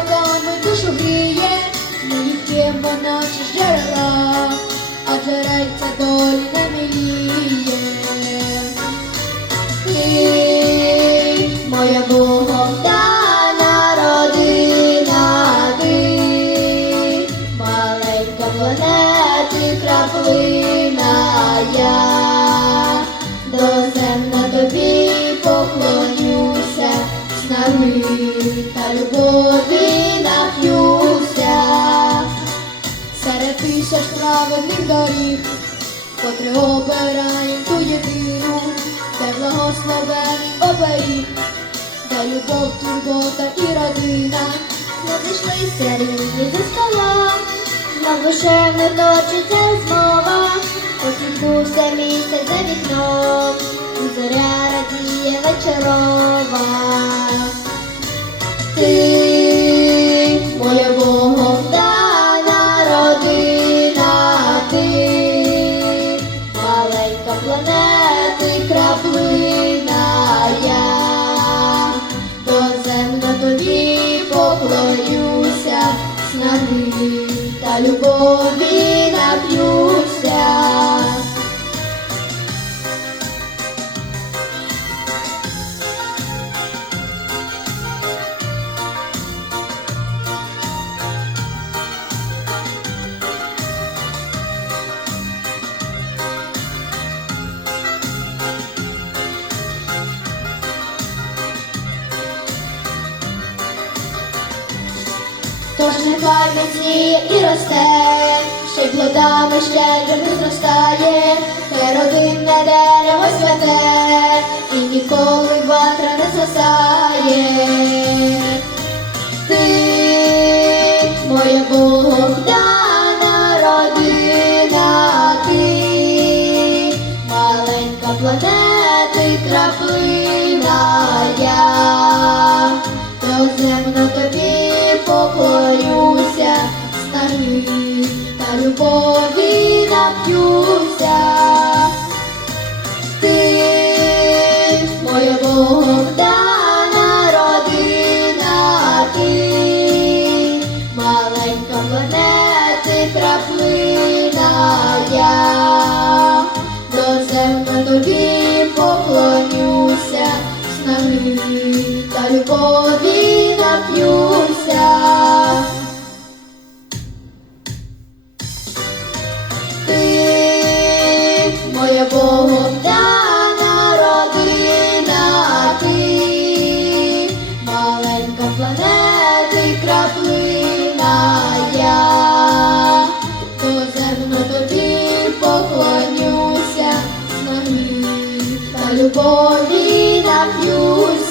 що роками душу гріє, не п'ємо ночі з джерела, а джерельця долі не миліє. Ти, моя Богом дана родина, ти, маленька планети, краплина я, до зем на тобі поклонюся, та любові праведних доріг котре обираєм ту єдину, де благословений оберіг, де любов, турбота і родина. Надійшлися рівні за стола, на душевно точиться змова, посміхнувся місяць за вікном, та Тож нехай міцніє і росте, ще плодами щедрими зростає, хай родинне дерево святе, і ніколи ватра не згасає. Ти, моя Богом родина, ти, маленька планети, краплина я, доземно тобі поклонюся, снаги та любові нап'юся. Ти, моя Богом дана родина, ти, маленька планети, краплина я, доземно тобі поклонюся, снаги та любові нап'юся. любові нап'юсь.